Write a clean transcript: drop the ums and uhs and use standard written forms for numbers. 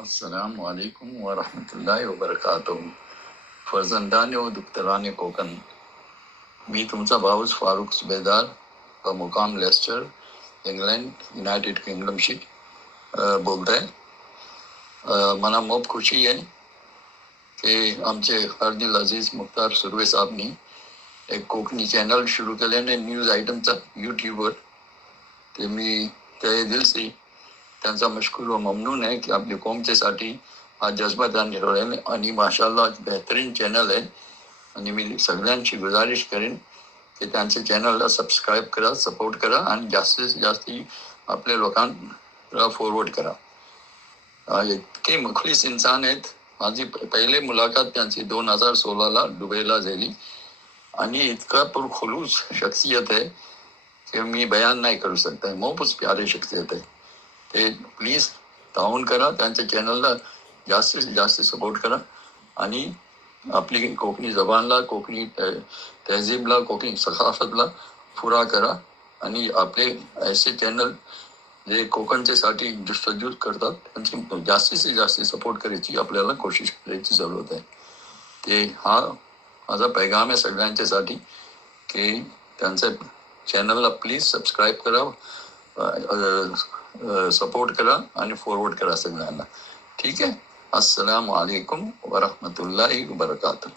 अस्सलामु अलैकुम व रहमतुल्लाहि व बरकातुहू. फर्जंदाने व दुख्तराने कोकण, मी तुमचा भाऊस फारुख सुभेदार व मुकाम लेस्टर, इंग्लंड, युनायटेड किंगडमशी बोलतोय. मला मोप खुशी आहे की आमचे हरदिल अजीज मुख्तार सुर्वे साहेबनी एक कोकणी चॅनल सुरू केल्याने न्यूज आयटमचा यूट्यूबवर. ते मी तहे दिल से त्यांचा मशकूर व ममनून आहे की आपल्या कौमच्यासाठी हा जज्बा त्यांनी ठेवलेला आहे आणि माशाल्लाह बेहतरीन चॅनल आहे. आणि मी सगळ्यांची गुजारिश करेन की त्यांच्या चॅनलला सबस्क्राईब करा, सपोर्ट करा आणि जास्तीत जास्त आपल्या लोकांना फॉरवर्ड करा. इतके मुखलिस इंसान आहेत. माझी पहिले मुलाखत त्यांची 2016ला दुबईला झाली आणि इतका पुरखुलूस शख्सियत आहे की मी बयान नाही करू शकता. मोपच प्यारे शख्सियत आहे. ते प्लीज ताऊन करा, त्यांच्या चॅनलला जास्तीत जास्त सपोर्ट करा आणि आपली कोकणी जबानला, कोकणी तहजीबला, कोकणी सकाफतला पुरा करा. आणि आपले ऐसे चॅनल जे कोकणच्यासाठी जस्तजूत करतात त्यांची जास्तीत जास्त सपोर्ट करायची आपल्याला कोशिश करायची जरूरत आहे. ते हा माझा पैगाम आहे सगळ्यांच्यासाठी की त्यांच्या चॅनलला प्लीज सबस्क्राईब करा, सपोर्ट करा आणि फॉरवर्ड करा सगळ्यांना. ठीक आहे. अस्सलामु अलैकुम व रहमतुल्लाहि व बरकातुहू.